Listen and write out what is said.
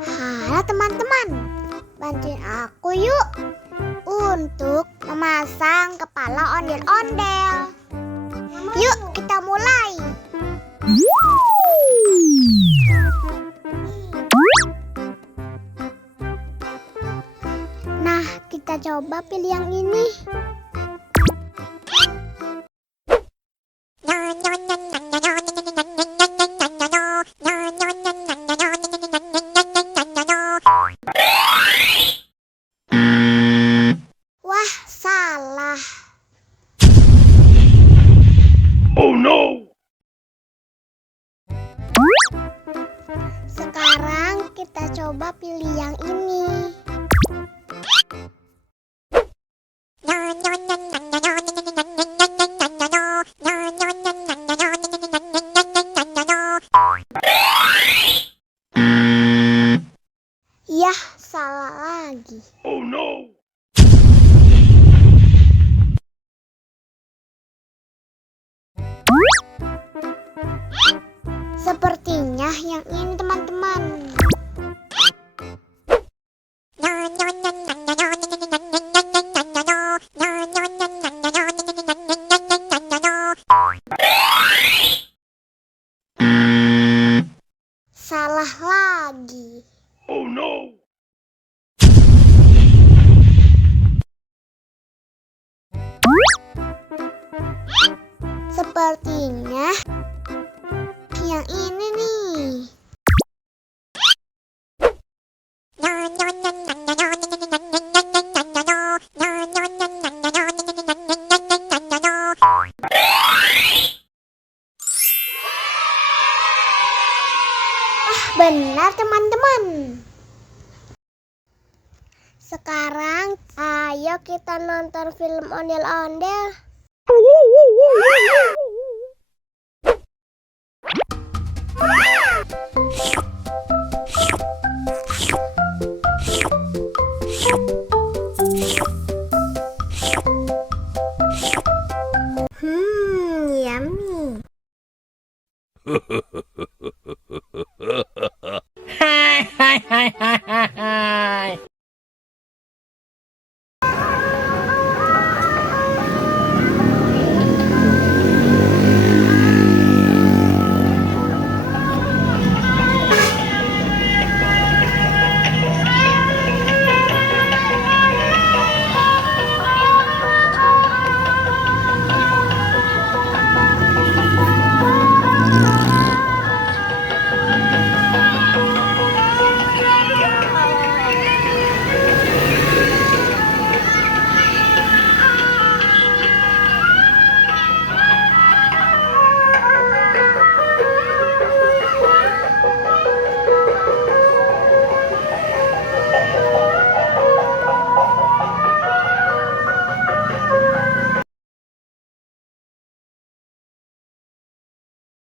Halo teman-teman, bantuin aku yuk untuk memasang kepala ondel-ondel. Yuk kita mulai. Nah, kita coba pilih yang ini. Wah, salah. Oh no! Sekarang kita coba pilih yang ini. Yah, salah lagi. Oh no! Sepertinya yang ini teman-teman. Salah lagi. Oh no! Sepertinya yang ini nih. Benar teman-teman. Sekarang ayo kita nonton film ondel-ondel.